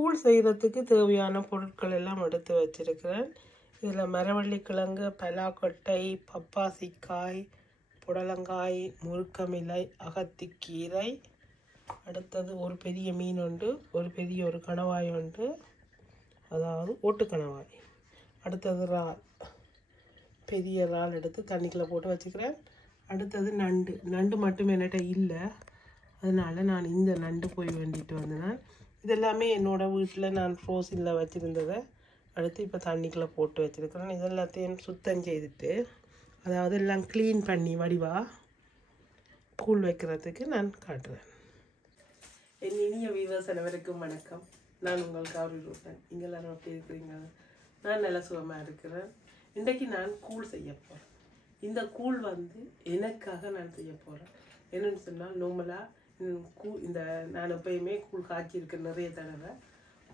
கூழ் செய்கிறதுக்கு தேவையான பொருட்கள் எல்லாம் எடுத்து வச்சிருக்கிறேன். இதில் மரவள்ளிக்கிழங்கு, பலாக்கொட்டை, பப்பாசிக்காய், புடலங்காய், முருக்கமிலை, அகத்திக்கீரை, அடுத்தது ஒரு பெரிய மீன் உண்டு, ஒரு கணவாய் உண்டு, அதாவது ஓட்டுக்கணவாய். அடுத்தது இறால், பெரிய இறால் எடுத்து தண்ணிக்குள்ளே போட்டு வச்சுக்கிறேன். அடுத்தது நண்டு மட்டும் என்கிட்ட இல்லை, அதனால் நான் இந்த நண்டு போய் வேண்டிட்டு வந்தேன். இதெல்லாமே என்னோடய வீட்டில் நான் ஃப்ரோசினில் வச்சுருந்ததை அடுத்து இப்போ தண்ணிக்குள்ளே போட்டு வச்சுருக்கிறேன். இதெல்லாத்தையும் சுத்தம் செய்துட்டு, அதாவது எல்லாம் க்ளீன் பண்ணி வடிவாக கூழ் வைக்கிறதுக்கு நான் காட்டுறேன். என் இனிய வீவர்ஸ் அனைவருக்கும் வணக்கம். நான் உங்கள் கௌரி ரூபன். இங்கே எல்லாரும் எப்படி இருக்கிறீங்க? நான் நல்ல சுகமாக இருக்கிறேன். இன்றைக்கு நான் கூழ் செய்ய போகிறேன். இந்த கூழ் எனக்காக நான் செய்ய போகிறேன். என்னென்னு சொன்னால், நார்மலாக இந்த நான் எப்பயுமே கூழ் காய்ச்சிருக்கேன் நிறைய தடவை.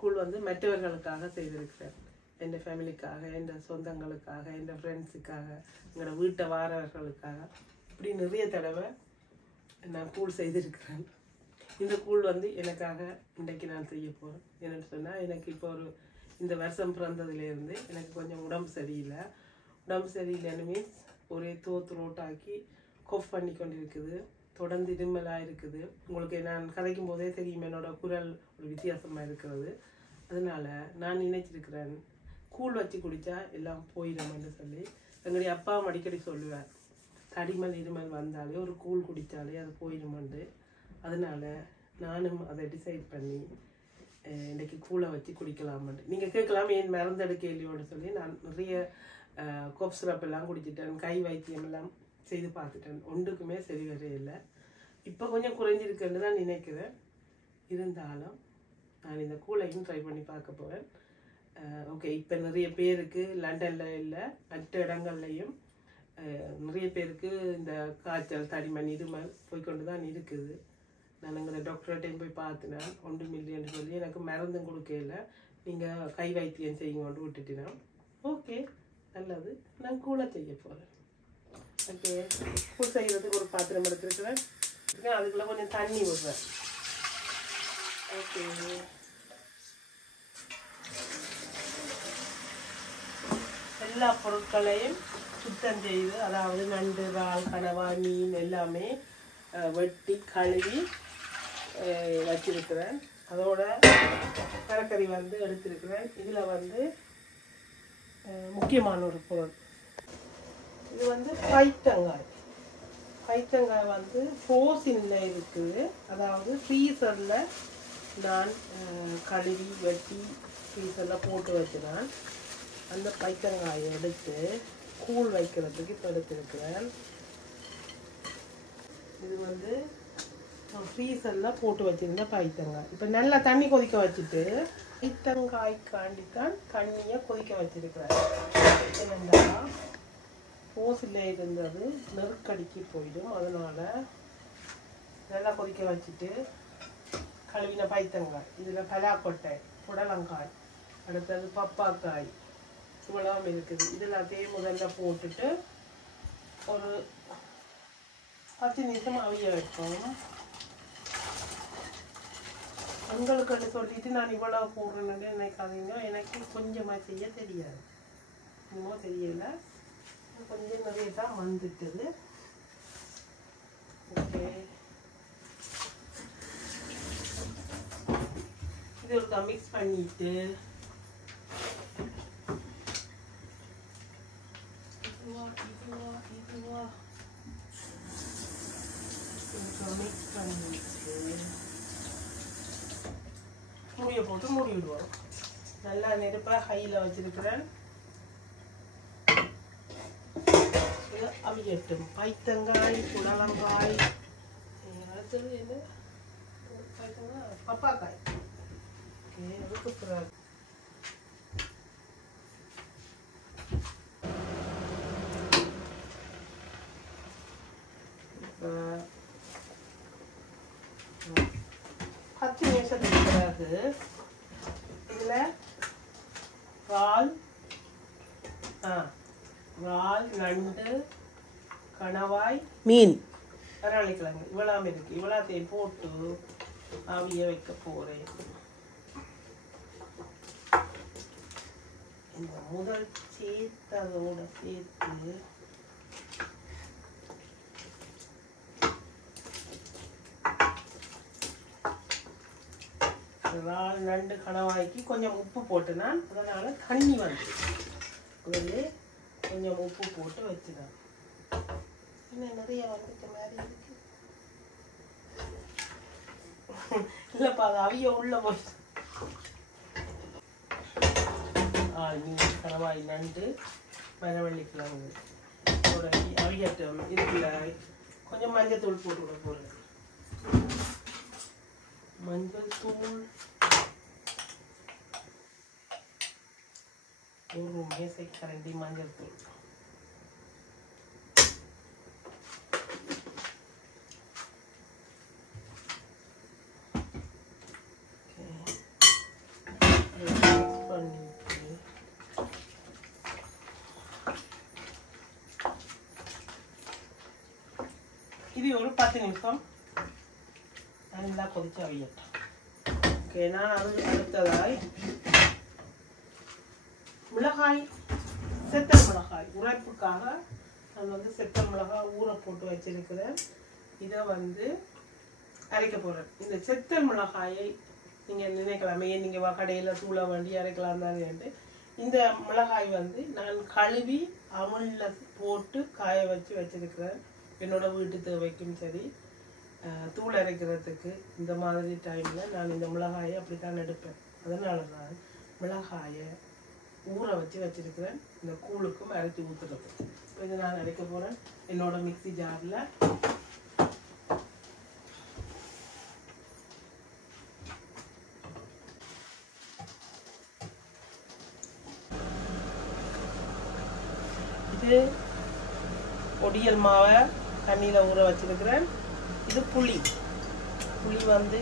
கூழ் மற்றவர்களுக்காக செய்திருக்கிறேன். என் ஃபேமிலிக்காக, என் சொந்தங்களுக்காக, என் ஃப்ரெண்ட்ஸுக்காக, எங்களோட வீட்டை வாரவர்களுக்காக, இப்படி நிறைய தடவை நான் கூழ் செய்திருக்கிறேன். இந்த கூழ் எனக்காக இன்றைக்கு நான் செய்ய போகிறேன். என்னென்னு சொன்னால், எனக்கு இப்போ இந்த வருஷம் பிறந்ததுலேருந்து எனக்கு கொஞ்சம் உடம்பு சரியில்லைன்னு மீன்ஸ் ஒரே ரோட்டாக்கி கொஃப் பண்ணி கொண்டு இருக்குது, தொடர்ந்து இருமலாக இருக்குது. உங்களுக்கு நான் கதைக்கும் போதே தெரியும் என்னோட குரல் ஒரு வித்தியாசமாக இருக்கிறது. அதனால் நான் நினைச்சிருக்கிறேன், கூழ் வச்சு குடித்தா எல்லாம் போயிடும்னு சொல்லி. எங்களுடைய அப்பாவும் அடிக்கடி சொல்லுவார், தடிமல் இருமல் வந்தாலே ஒரு கூழ் குடித்தாலே அது போயிடுமெண்டு. அதனால் நானும் அதை டிசைட் பண்ணி இன்றைக்கி கூழை வச்சு குடிக்கலாமெண்டு. நீங்கள் கேட்கலாம், ஏன் மருந்தெடுக்க இல்லையோன்னு சொல்லி. நான் நிறைய கோப் சிரப் எல்லாம் குடிச்சிட்டேன், கை வைத்தியம் எல்லாம் செய்து பார்த்துட்டேன், ஒன்றுக்குமே சரி வரவே இல்லை. இப்போ கொஞ்சம் குறைஞ்சிருக்குன்னு தான் நினைக்கிறேன். இருந்தாலும் நான் இந்த கூழையும் ட்ரை பண்ணி பார்க்க போகிறேன். ஓகே, இப்போ நிறைய பேருக்கு லண்டனில் இல்லை, மற்ற இடங்கள்லையும் நிறைய பேருக்கு இந்த காய்ச்சல், தடிமன், இருமல் போய்கொண்டு தான் இருக்குது. நான் எங்களை டாக்டர்கிட்டையும் போய் பார்த்தினேன், 1 மில்லியன் சொல்லி எனக்கு மருந்தும் கொடுக்கல, நீங்கள் கை வைத்தியம் செய்யுங்கொண்டு விட்டுட்டினா. ஓகே, நல்லது, நான் கூழை செய்ய போகிறேன். ஓகே, கூழ் செய்கிறதுக்கு ஒரு பாத்திரம் எடுத்துருக்கிறேன். அதுக்குள்ளே கொஞ்சம் தண்ணி விடுறேன். ஓகே, எல்லா பொருட்களையும் சுத்தம் செய்து, அதாவது நண்டு, இறால், கணவாய், மீன் எல்லாமே வெட்டி கழுவி வச்சிருக்கிறேன். அதோட கரக்கறி எடுத்திருக்கிறேன். இதில் முக்கியமான ஒரு பொருள், இது பைத்தங்காய். பைத்தங்காய் ஃப்ரோசினில் இருக்குது, அதாவது ஃப்ரீசரில் நான் கழுவி வெட்டி ஃப்ரீசரில் போட்டு வச்சுதான். அந்த பைத்தங்காயை எடுத்து கூழ் வைக்கிறதுக்கு இப்போ எடுத்துருக்கிறேன். இது ஃப்ரீசரில் போட்டு வச்சுருந்த பைத்தங்காய். இப்போ நல்லா தண்ணி கொதிக்க வச்சுட்டு, பைத்தங்காய்க்காண்டித்தான் தண்ணியை கொதிக்க வச்சிருக்கிறேன். என்னென்னா ஓசில் இருந்தது நெருக்கடிக்கு போயிடும், அதனால் நல்லா கொதிக்க வச்சுட்டு கழுவின பைத்தங்காய், இதில் பலாக்கொட்டை, புடலங்காய், அடுத்தது பப்பாக்காய், இவ்வளவும் இருக்குது. இதில் அதே முதல்ல போட்டுட்டு ஒரு 10 நிமிஷம் அவிய வைப்போம். உங்களுக்கு சொல்லிட்டு நான் இவ்வளவு போடுறேன்னு நினைக்காதீங்க, எனக்கு கொஞ்சமாக செய்ய தெரியாது, இன்னும் தெரியல, கொஞ்சம் நிறைய தான் வந்துட்டுது. ஓகே, இது ஒரு மிக்ஸ் பண்ணிட்டு மிக்ஸ் பண்ணிட்டு மூடியை போட்டு மூடி விடுவோம். நல்லா நெருப்பாக ஹையில் வச்சிருக்கிறேன். அவியட்டும். பைத்தங்காய், புடலங்காய், அடுத்தது என்ன பைத்தங்காய், பப்பாக்காய். ஓகே, அதுக்கு பிறகு இப்போ 10 நிமிஷத்துக்கு பிறகு இதில் இறால், நண்டு, கணவாய், மீன், மரவள்ளிக்கிழங்கு இவ்வளவு இருக்குது. இவ்வளோத்தையும் போட்டு ஆவிய வைக்க போகிறேன். முதல் சேர்த்ததோட சேர்த்து நண்டு கணவாய்க்கு கொஞ்சம் உப்பு போட்டுனா அதனால தண்ணி வந்து அதிலே கொஞ்சம் உப்பு போட்டு வச்சுதான். இன்னும் நிறைய வந்துட்ட மாதிரி இருக்கு. இல்லப்பா அது அவிய உள்ள போய் கணவாய் நண்டு மரவள்ளி கிழங்கு அவியட்டும். இதுக்குள்ள கொஞ்சம் மஞ்சள் தூள் போட்டு விட போறேன். மஞ்சள் தூள் ஒரு மேசை கரண்டி மஞ்சள் தூள். இது ஒரு 10 நிமிஷம் நல்லா கொதிச்சு அவியட்டும். ஓகே, நான் அது அடுத்ததாய் மிளகாய், செத்தல் மிளகாய் உரைப்புக்காக நான் வந்து செத்தல் மிளகாய் ஊற போட்டு வச்சிருக்கிறேன். இதை வந்து அரைக்க போறேன். இந்த செத்தல் மிளகாயை நீங்க நினைக்கலாமே, நீங்க கடையில தூள வண்டி அரைக்கலாம் தானே. இந்த மிளகாய் வந்து நான் கழுவி அமுல்ல போட்டு காய வச்சு வச்சிருக்கிறேன். என்னோட வீட்டு தேவைக்கும் சரி, தூள் அரைக்கிறதுக்கு இந்த மாதிரி டைமில் நான் இந்த மிளகாயை அப்படி தான் எடுப்பேன். அதனால தான் மிளகாயை ஊற வச்சு வச்சிருக்கிறேன். இந்த கூழுக்கும் அரைச்சி ஊற்றுறது. இதை நான் அரைக்க போகிறேன் என்னோட மிக்சி ஜாரில். இது பொடியல் மாவை தண்ணியில் ஊற வச்சிருக்கிறேன். இது புளி வந்து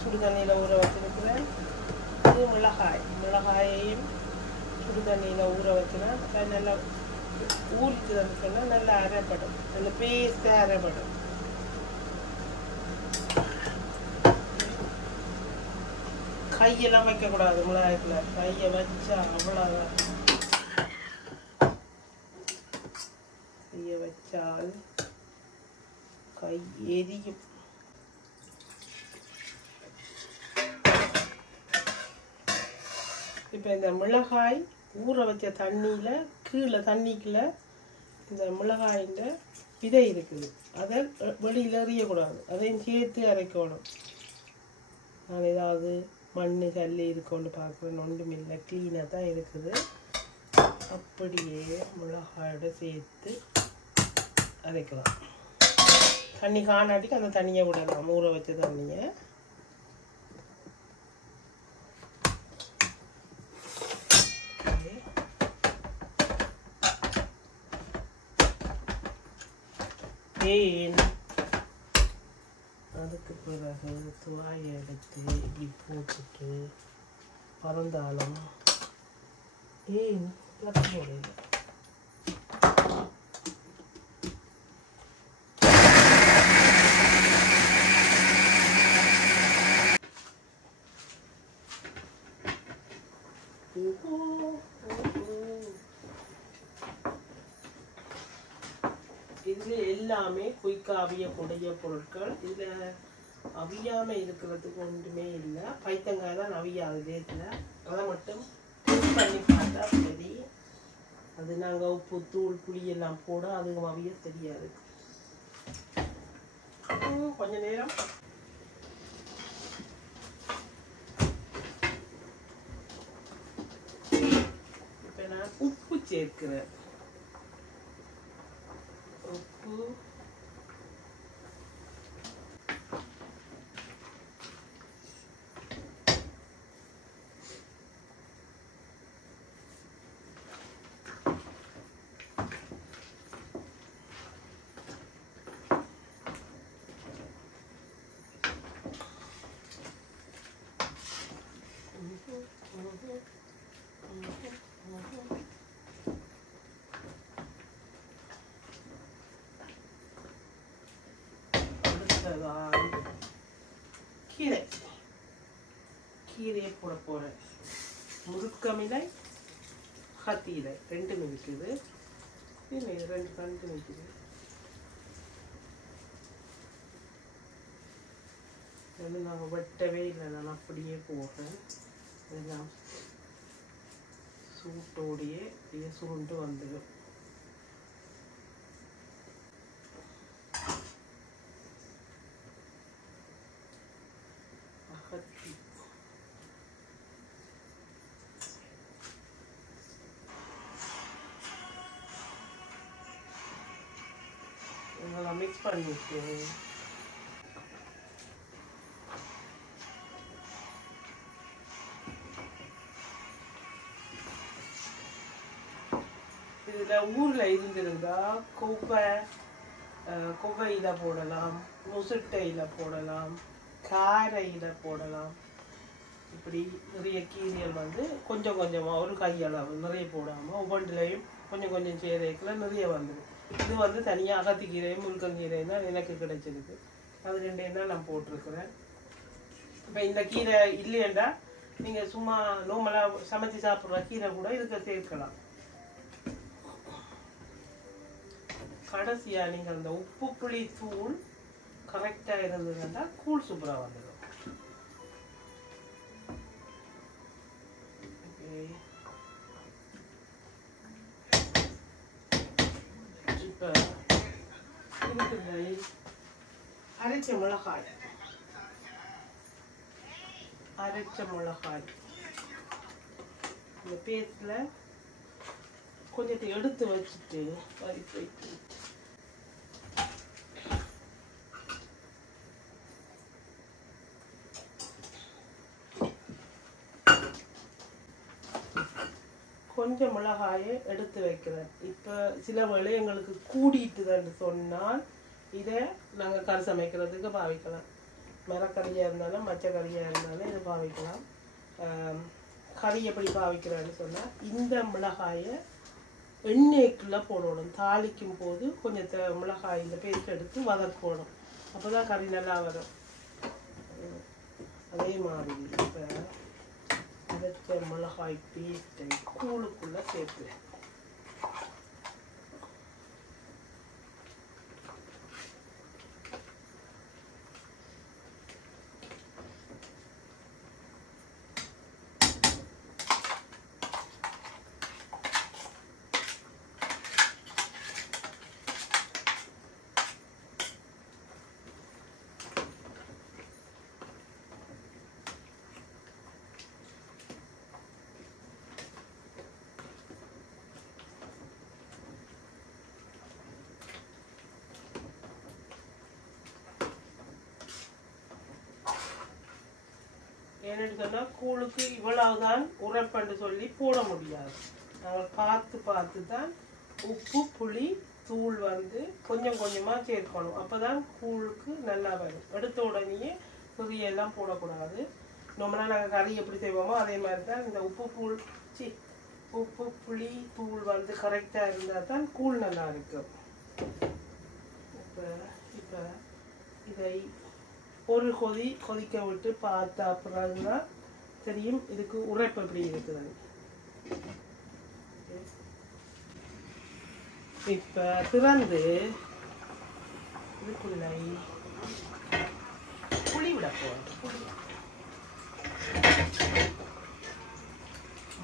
சுடு தண்ணியில் ஊற வச்சிருக்கிறேன். இது மிளகாயையும் சுடு தண்ணியில் ஊற வச்சுனா நல்லா ஊறிச்சுன்னு சொன்னால் நல்லா அரைப்படும், நல்ல பேஸ்ட்டாக அரைப்படும். கையெல்லாம் வைக்கக்கூடாது மிளகாயத்தில். கையை வச்சா அவ்வளோதான். கையை வச்சால் கை எரியும். இப்போ இந்த மிளகாய் ஊற வச்ச தண்ணியில் தண்ணிக்குள்ள இந்த மிளகாயின் விதை இருக்குது. அதை வெளியில் எறியக்கூடாது, அதையும் சேர்த்து அரைக்கணும். நான் ஏதாவது மண் கல் இருக்கோன்னு பார்க்குறேன், ஒன்றும் இல்லை, க்ளீனாக தான் இருக்குது. அப்படியே மிளகாயோட சேர்த்து அரைக்கலாம். தண்ணி காணாட்டிக்கு அந்த தண்ணியை விடலாம், ஊற வச்ச தண்ணியை. அதுக்கு பிறகு துவாயை எடுத்து இப்படி போட்டுட்டு பறந்தாலும் போடையில இதுல எல்லாமே குயிக்கா அவியக்கூடிய பொருட்கள். இதுல அவியாம இருக்கிறதுக்கு ஒன்றுமே இல்லை. பைத்தங்காய் தான் அவியாது லேட்டில். அதை மட்டும் பண்ணி பார்த்தா சரி. அது நாங்கள் உப்பு தூள் புளி எல்லாம் போட அதுவும் அவிய தெரியாது. கொஞ்ச நேரம் இப்போ நான் உப்பு சேர்க்கிறேன். உப்பு கீரையை போட போறேன். முருக்கமிலை அகத்தியில 2 இருக்குது. இது 2 கண்டு இருக்குது. இது நாங்கள் வெட்டவே இல்லை, நான் அப்படியே போடுறேன். இதெல்லாம் சூட்டோடையே அப்படியே சுருண்டு வந்துடும். அகத்தி இதெல்லாம் மிக்ஸ் பண்ணிட்டு இதில் ஊரில் இருந்திருந்தா கொவ்வையில் போடலாம், முசுட்டையில் போடலாம், காரையில் போடலாம். இப்படி நிறைய கீரைகள் வந்து கொஞ்சம் கொஞ்சமாக ஒரு கையளவு நிறைய போடாமல் ஒவ்வொன்றிலையும் கொஞ்சம் கொஞ்சம் சேரைக்குள்ள நிறைய வந்துடும். இது வந்து தனியாக அகத்திக்கீரையும் முருங்கங்கீரையும் தான் எனக்கு கிடைச்சிருக்கு. அது 2 தான் நான் போட்டிருக்கிறேன். இப்போ இந்த கீரை இல்லையண்டா நீங்கள் சும்மா நார்மலாக சமைச்சு சாப்பிட்ற கீரை கூட இதுக்கு சேர்க்கலாம். கடைசியாக நீங்கள் அந்த உப்பு புளி தூள் கரெக்டாக இருந்ததுன்னா கூழ் சூப்பராக வந்துடும். இப்போ இருக்குது அரைச்ச மிளகாய் இந்த பேஸ்டில் கொஞ்சத்தை எடுத்து வச்சுட்டு வறுத்து கொஞ்சம் மிளகாயை எடுத்து வைக்கிறேன். இப்போ சில வேளை எங்களுக்கு கூடிட்டுதுன்னு சொன்னால் இதை நாங்கள் கறி சமைக்கிறதுக்கு பாவிக்கலாம். மரக்கறியாக இருந்தாலும் மச்சக்கறியாக இருந்தாலும் இதை பாவிக்கலாம். கறி எப்படி பாவிக்கிறேன்னு சொன்னால் இந்த மிளகாயை எண்ணெய்க்குள்ளே போடணும். தாளிக்கும் போது கொஞ்சம் மிளகாய் இந்த பேஸ்ட் எடுத்து வதக்கணும். அப்போ தான் கறி நல்லா வரும். அதே மாதிரி இப்போ அரைச்ச மிளகாய் பேஸ்ட்டை கூழுக்குள்ளே சேர்த்துவேன். ஏன்னு சொன்னால் கூழுக்கு இவ்வளவுதான் உரைப்பண்டு சொல்லி போட முடியாது. நாங்கள் பார்த்து தான் உப்பு புளி தூள் வந்து கொஞ்சம் கொஞ்சமாக சேர்க்கணும். அப்போ தான் கூழுக்கு நல்லா வரும். எடுத்த உடனேயே பொரியெல்லாம் போடக்கூடாது. நம்மளாம் நாங்கள் கறி எப்படி செய்வோமோ அதே மாதிரி தான் இந்த உப்பு புளி தூள் வந்து கரெக்டாக இருந்தால் தான் கூழ் நல்லா இருக்கும். இப்போ இதை ஒரு கொதிக்க விட்டு பார்த்தா பிறகுதான் தெரியும் இதுக்கு உரைப்பு எப்படி இருக்குது. இப்போ திறந்து இதுக்குள்ளே புளி விட போகிறோம்.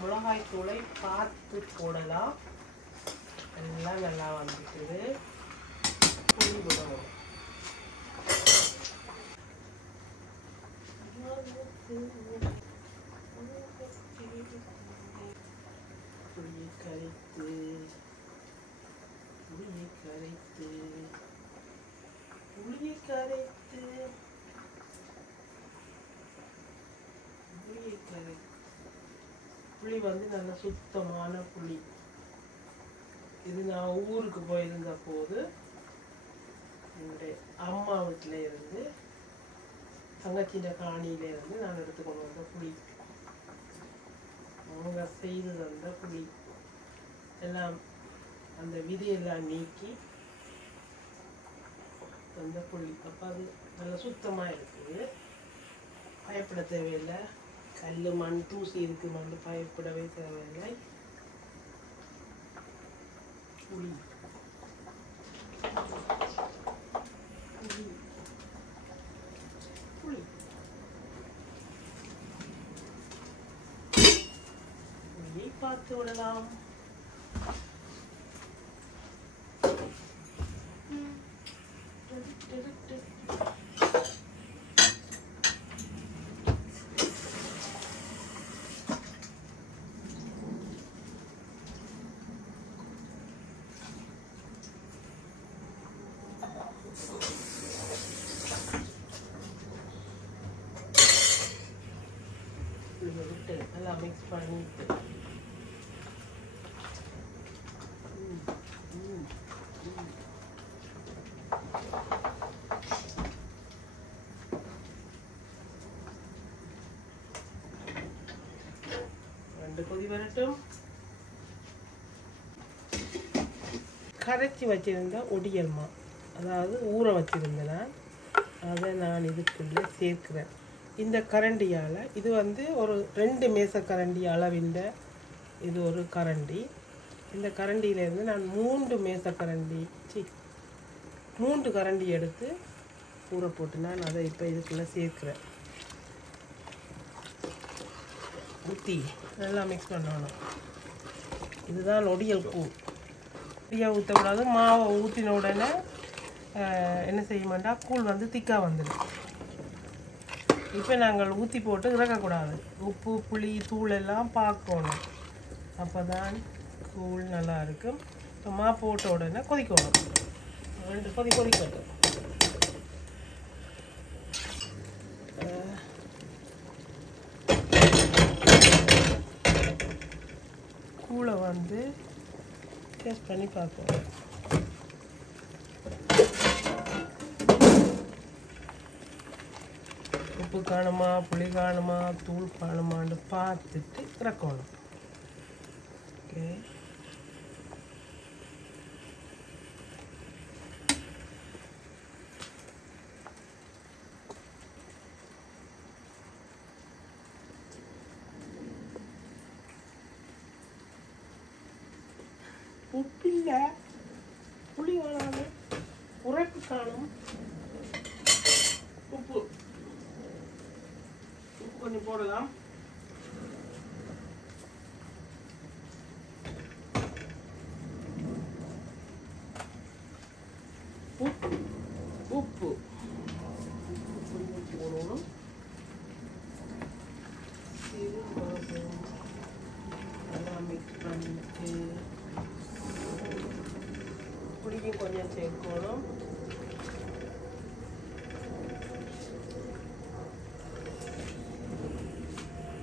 மிளகாய் தூளை பார்த்து போடலாம். எல்லாம் நல்லா வந்துட்டு புளி விடணும். புளியை கரைத்து புளி வந்து நல்ல சுத்தமான புளி. இது நான் ஊருக்கு போயிருந்த போது என்னுடைய அம்மா வீட்டில் இருந்து தங்கச்சின்ற காணியில இருந்து நான் எடுத்துக்கொண்டு வந்த புளி. அவங்க செய்து தந்த புளி எல்லாம் அந்த விதையெல்லாம் நீக்கி அந்த புளி. அப்போ அது நல்லா சுத்தமாக இருக்குது. பயப்பட தேவையில்லை. கல் மண் தூசி இருக்கு, மண் பயப்படவே தேவையில்லை. புளி புளி புளியை பார்த்து விடலாம். நல்லா மிக்ஸ் பண்ணிட்டு ரெண்டு கொதி வரட்டும். கரைச்சி வச்சிருந்த ஒடியல்மா, அதாவது ஊற வச்சிருந்தேன், அதை நான் இதுக்குள்ளே சேர்க்கிறேன். இந்த கரண்டியால், இது வந்து ஒரு 2 மேசக்கரண்டி அளவின்ற இது ஒரு கரண்டி. இந்த கரண்டியிலேருந்து நான் 3 கரண்டி எடுத்து ஊற போட்டு நான் அதை இப்போ இதுக்குள்ளே சேர்க்கிறேன். ஊற்றி நல்லா மிக்ஸ் பண்ணணும். இதுதான் ஒடியல் கூழ். ஒடியாக ஊற்றக்கூடாது. மாவை ஊற்றின உடனே என்ன செய்ய மாட்டா, கூழ் வந்து திக்காக வந்துடும். இப்போ நாங்கள் ஊற்றி போட்டு இறக்கக்கூடாது. உப்பு புளி தூள் எல்லாம் பார்க்கணும், அப்போ தான் கூழ் நல்லா இருக்கும். மா போட்ட உடனே கொதிக்கணும். 2 கொதி கொதிக்கட்டும். கூழை வந்து டேஸ்ட் பண்ணி பார்க்கணும். உப்பு காணுமா, புளி காணுமா, தூள் காணுமான்னு பார்த்துட்டு இறக்கணும். ஓகே, உப்பு இல்லை, புளி காணாது, உரைப்பு காணும். உப்பு கொஞ்சம் போடலாம். உப்பு கொஞ்சம் போடணும். நல்லா மிக்ஸ் பண்ணிட்டு புளியும் கொஞ்சம் சேர்க்கணும்.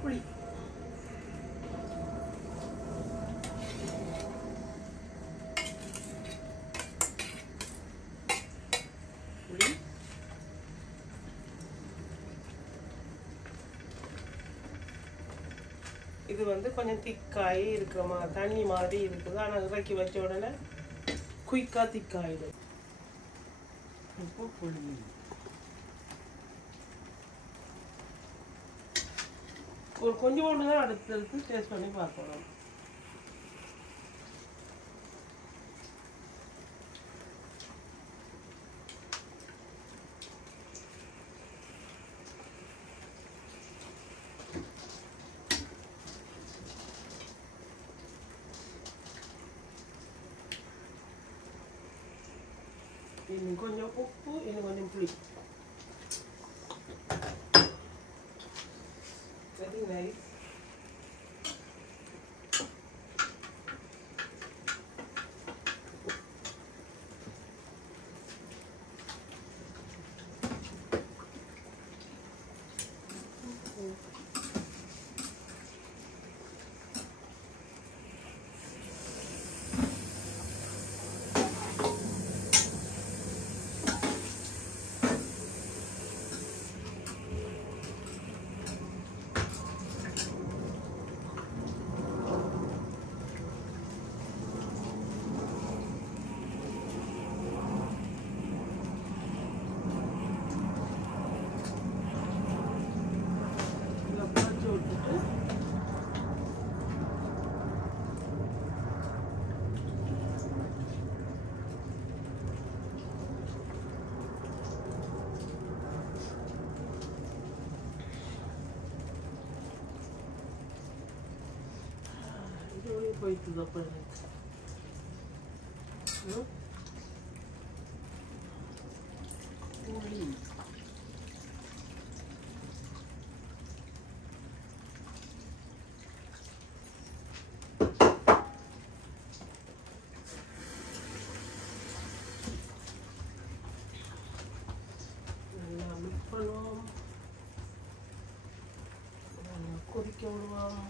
புளி இது வந்து கொஞ்சம் திக்காயி இருக்கிற மாதிரி, தண்ணி மாதிரி இருக்குது. ஆனால் இறக்கி வச்ச உடனே குயிக்காக திக்காயிடும். இப்போ புளி ஒரு கொஞ்சம் ஒன்று தான் அடுத்தடுத்து டேஸ்ட் பண்ணி பார்க்கணும். இன்னும் கொஞ்சம் உப்பு, இன்னும் கொஞ்சம் புளி. Very nice. போயிட்டு அப்புறம் நல்லா மிக்ஸ் பண்ணுவோம். கொதிக்க விடுவோம்.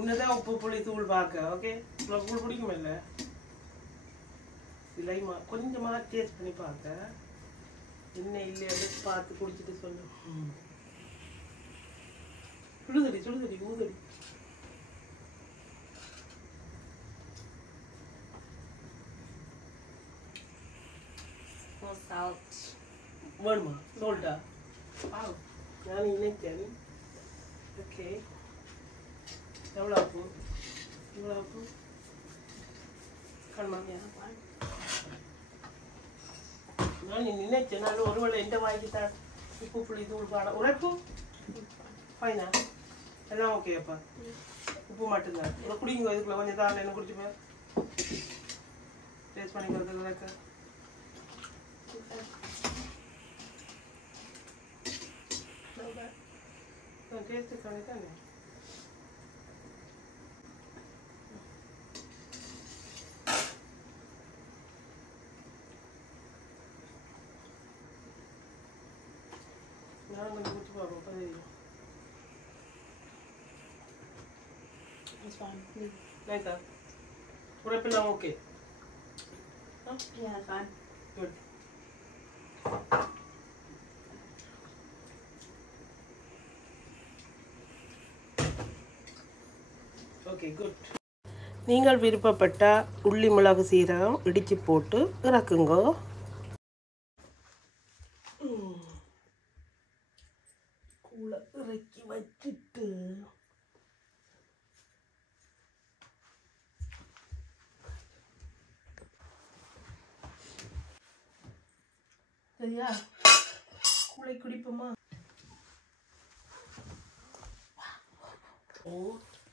உன்னதான் உப்பு புளி தூள் பார்க்க. ஓகே, உங்களுக்கு தூள் பிடிக்குமா? இல்லை இல்லை கொஞ்சமாக டேஸ்ட் பண்ணி பார்க்க. என்ன இல்லையா பார்த்து குடிச்சிட்டு சொல்லு. சுடுதடி சுடுதடி ஊதடி. வேணுமா சொல்லிட்டா? நான் நினைச்சேன். ஓகே, எவ்வளோ ஆகும்? எவ்வளோ ஆகும்? கண்மாமியா நான் நினைச்சேன். நான் ஒருவேளை எந்த வாங்கித்தான் உப்பு புளி தூள் பாடம் உரைப்பு ஃபைனா எல்லாம் ஓகேப்பா. உப்பு மட்டும்தான். இதை குடிங்க. இதுக்குள்ள கொஞ்சம் தான் என்ன குடிச்சுப்பேன். டேஸ்ட் பண்ணி பார்த்துக்க. டேஸ்ட்டு பண்ணி தானே. நான் கொஞ்சம் குடிச்சு பார்ப்போம். தெரியும். It's fine. Later. உரைப்பெல்லாம் okay? Yeah, it's fine. Good. Okay, good. நீங்கள் விருப்பப்பட்டால் உள்ளி மிளகு சீரகம் இடித்து போட்டு இறக்குங்க. கூழ இறக்கி வச்சுட்டு சரியா கூழை குடிப்போமா? ஓ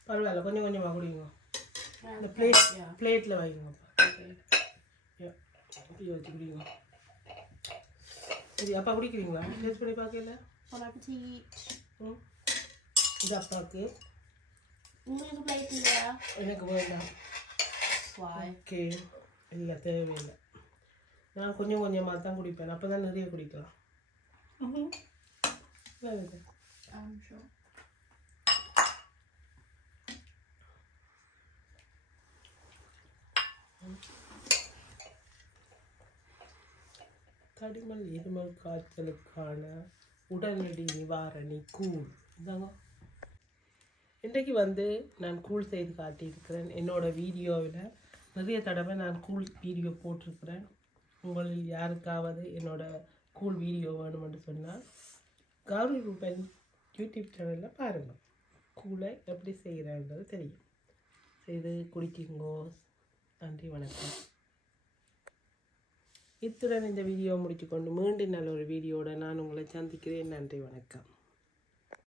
பரவாயில்ல, கொஞ்சம் கொஞ்சமாக குடிங்க. இந்த பிளேட்டில் வைங்க. இப்படி வச்சு குடிங்க. சரி, அப்பா குடிக்கிறீங்களா? டேஸ்ட் பண்ணி பார்க்கல. இது அப்பாவுக்கு. உங்களுக்கு பிளேட் இல்லையா? எனக்கு வேண்டாம். ஓகே, இல்லை தேவையில்லை. நான் கொஞ்சம் கொஞ்சமாக தான் குடிப்பேன். அப்போ தான் நிறைய குடிக்கலாம். கடிமல் இருமல் காய்ச்சலுக்கான உடனடி நிவாரணி கூழ் இதாங்க. இன்றைக்கு நான் கூழ் செய்து காட்டியிருக்கிறேன். என்னோடய வீடியோவில் நிறைய தடவை நான் கூழ் வீடியோ போட்டிருக்கிறேன். உங்களில் யாருக்காவது என்னோட கூழ் வீடியோ வேணுமென்று சொன்னால் கௌரி ரூபன் யூடியூப் சேனலில் பாருங்கள். கூழை எப்படி செய்கிறாங்கிறது தெரியும். செய்து குடிக்குங்கோ. நன்றி, வணக்கம். இத்துடன் இந்த வீடியோ முடித்துக்கொண்டு மீண்டும் நல்ல ஒரு வீடியோட நான் உங்களை சந்திக்கிறேன். நன்றி, வணக்கம்.